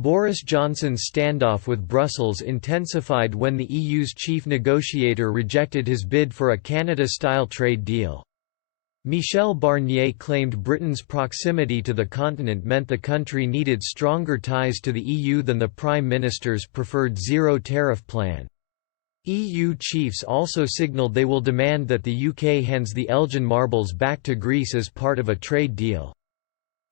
Boris Johnson's standoff with Brussels intensified when the EU's chief negotiator rejected his bid for a Canada-style trade deal. Michel Barnier claimed Britain's proximity to the continent meant the country needed stronger ties to the EU than the Prime Minister's preferred zero-tariff plan. EU chiefs also signalled they will demand that the UK hands the Elgin marbles back to Greece as part of a trade deal.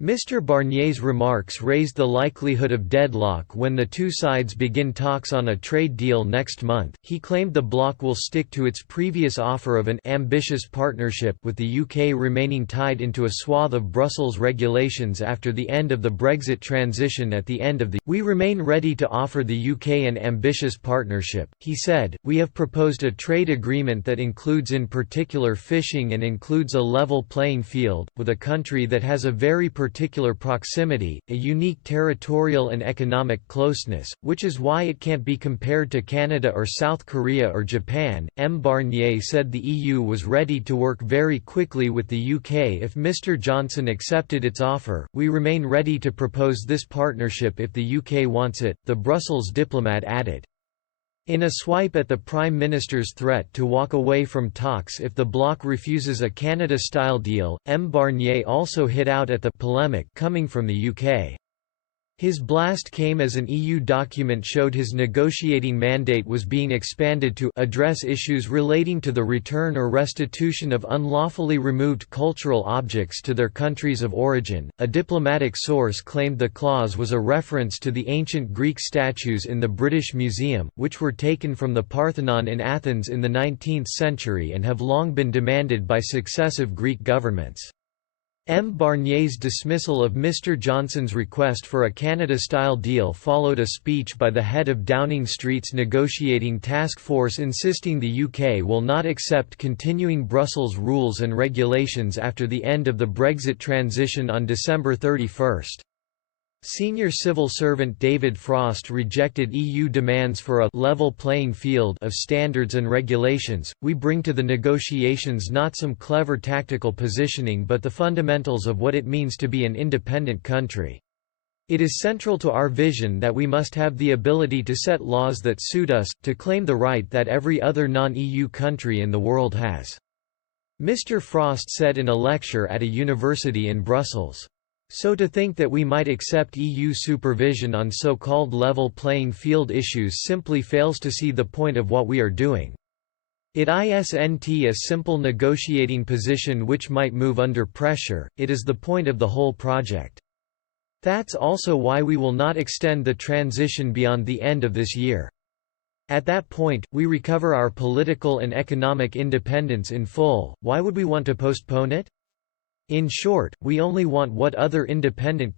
Mr. Barnier's remarks raised the likelihood of deadlock when the two sides begin talks on a trade deal next month. He claimed the bloc will stick to its previous offer of an ambitious partnership, with the UK remaining tied into a swath of Brussels regulations after the end of the Brexit transition at the end of the. We remain ready to offer the UK an ambitious partnership, he said. We have proposed a trade agreement that includes in particular fishing and includes a level playing field, with a country that has a very particular proximity, a unique territorial and economic closeness, which is why it can't be compared to Canada or South Korea or Japan. M. Barnier said the EU was ready to work very quickly with the UK if Mr. Johnson accepted its offer. We remain ready to propose this partnership if the UK wants it, the Brussels diplomat added. In a swipe at the Prime Minister's threat to walk away from talks if the bloc refuses a Canada-style deal, M. Barnier also hit out at the polemic coming from the UK. His blast came as an EU document showed his negotiating mandate was being expanded to address issues relating to the return or restitution of unlawfully removed cultural objects to their countries of origin. A diplomatic source claimed the clause was a reference to the ancient Greek statues in the British Museum, which were taken from the Parthenon in Athens in the 19th century and have long been demanded by successive Greek governments. M. Barnier's dismissal of Mr. Johnson's request for a Canada-style deal followed a speech by the head of Downing Street's negotiating task force insisting the UK will not accept continuing Brussels rules and regulations after the end of the Brexit transition on December 31. Senior civil servant David Frost rejected EU demands for a level playing field of standards and regulations. We bring to the negotiations not some clever tactical positioning but the fundamentals of what it means to be an independent country. It is central to our vision that we must have the ability to set laws that suit us, to claim the right that every other non-EU country in the world has. Mr. Frost said in a lecture at a university in Brussels. So to think that we might accept EU supervision on so-called level playing field issues simply fails to see the point of what we are doing. It isn't a simple negotiating position which might move under pressure, it is the point of the whole project. That's also why we will not extend the transition beyond the end of this year. At that point, we recover our political and economic independence in full. Why would we want to postpone it? In short, we only want what other independent